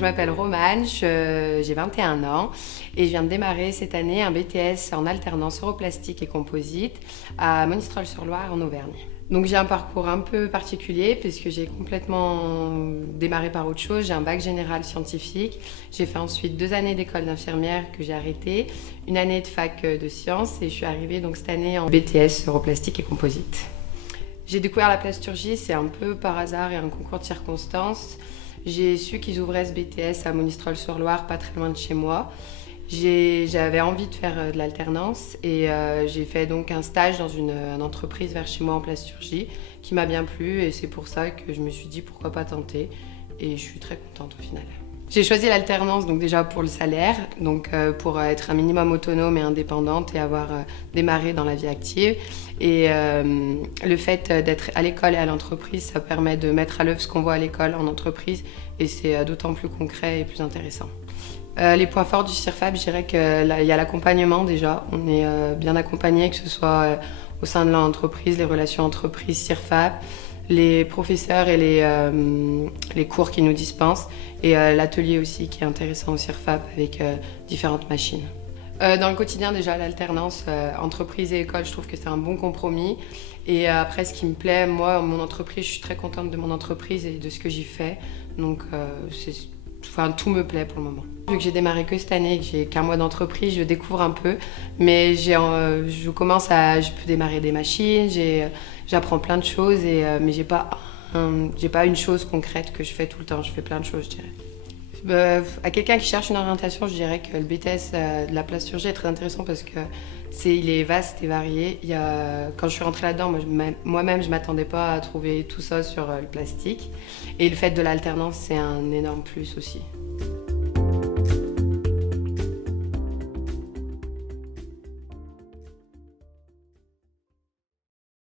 Je m'appelle Romane, j'ai 21 ans et je viens de démarrer cette année un BTS en alternance europlastique et composite à Monistrol-sur-Loire en Auvergne. Donc j'ai un parcours un peu particulier puisque j'ai complètement démarré par autre chose. J'ai un bac général scientifique. J'ai fait ensuite 2 années d'école d'infirmière que j'ai arrêtée, une année de fac de sciences et je suis arrivée donc cette année en BTS europlastique et composite. J'ai découvert la plasturgie, c'est un peu par hasard et un concours de circonstances. J'ai su qu'ils ouvraient ce BTS à Monistrol-sur-Loire, pas très loin de chez moi. J'avais envie de faire de l'alternance et j'ai fait donc un stage dans une entreprise vers chez moi en plasturgie qui m'a bien plu et c'est pour ça que je me suis dit pourquoi pas tenter et je suis très contente au final. J'ai choisi l'alternance donc déjà pour le salaire, donc pour être un minimum autonome et indépendante et avoir démarré dans la vie active. Et le fait d'être à l'école et à l'entreprise, ça permet de mettre à l'œuvre ce qu'on voit à l'école en entreprise et c'est d'autant plus concret et plus intéressant. Les points forts du CIRFAP, je dirais qu'il y a l'accompagnement déjà. On est bien accompagné, que ce soit au sein de l'entreprise, les relations entreprises-CIRFAP, les professeurs et les cours qu'ils nous dispensent et l'atelier aussi qui est intéressant au CIRFAP avec différentes machines. Dans le quotidien déjà l'alternance entreprise et école, je trouve que c'est un bon compromis et après ce qui me plaît, moi mon entreprise, je suis très contente de mon entreprise et de ce que j'y fais donc tout me plaît pour le moment. Vu que j'ai démarré que cette année et que j'ai qu'un mois d'entreprise, je découvre un peu, mais je peux démarrer des machines, j'apprends plein de choses, mais j'ai pas une chose concrète que je fais tout le temps, je fais plein de choses, je dirais. À quelqu'un qui cherche une orientation, je dirais que le BTS de la plasturgie est très intéressant parce que il est vaste et varié. Quand je suis rentrée là-dedans, moi-même, je ne m'attendais pas à trouver tout ça sur le plastique. Et le fait de l'alternance, c'est un énorme plus aussi.